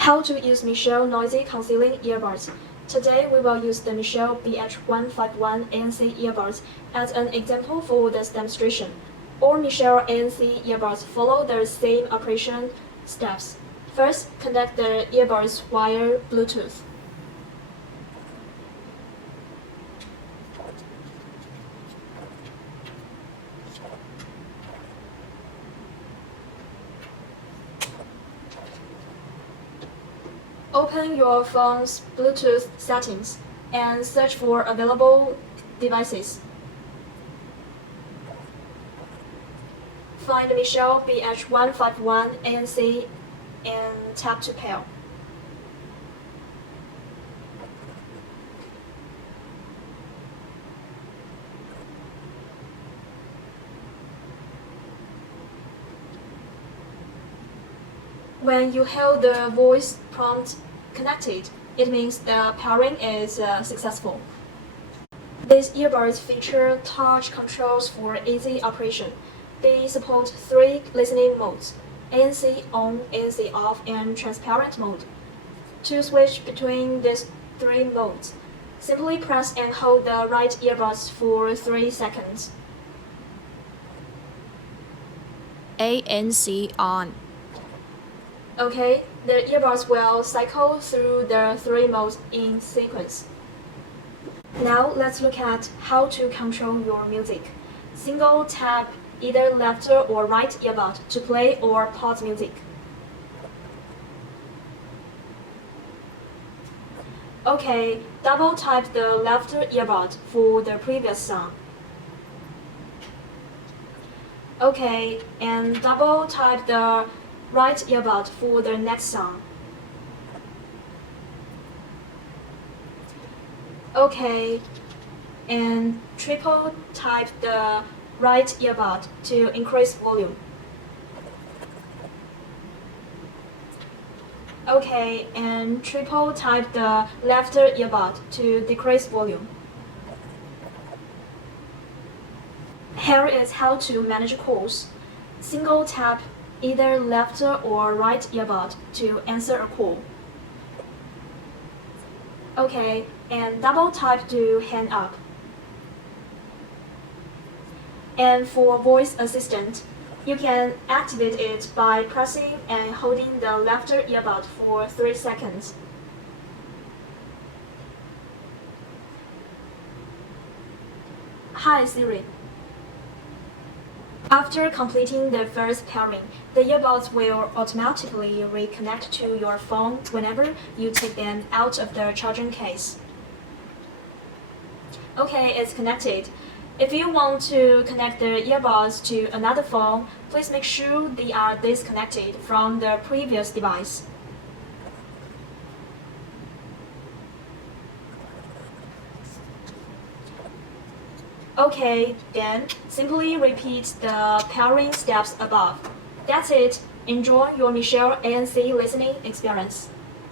How to use Miccell noisy concealing earbuds. Today we will use the Miccell BH151 ANC Earbuds as an example for this demonstration. All Miccell ANC earbuds follow the same operation steps. First, connect the earbuds via Bluetooth. Open your phone's Bluetooth settings and search for available devices. Find the Miccell BH151 ANC and tap to pair. When you hear the voice prompt connected, it means the pairing is successful. These earbuds feature touch controls for easy operation. They support 3 listening modes: ANC ON, ANC OFF, and transparent mode. To switch between these 3 modes, simply press and hold the right earbuds for 3 seconds. ANC ON. Okay, the earbuds will cycle through the 3 modes in sequence. Now let's look at how to control your music. Single tap either left or right earbud to play or pause music. Okay, double tap the left earbud for the previous song. Okay, and double tap the right earbud for the next song. Okay, and triple tap the right earbud to increase volume. Okay, and triple tap the left earbud to decrease volume. Here is how to manage calls. Single tap either left or right earbud to answer a call. Okay, and double tap to hang up. And for voice assistant, you can activate it by pressing and holding the left earbud for 3 seconds. Hi Siri. After completing the first pairing, the earbuds will automatically reconnect to your phone whenever you take them out of the charging case. Okay, it's connected. If you want to connect the earbuds to another phone, please make sure they are disconnected from the previous device. Okay, then simply repeat the pairing steps above. That's it. Enjoy your Miccell ANC listening experience.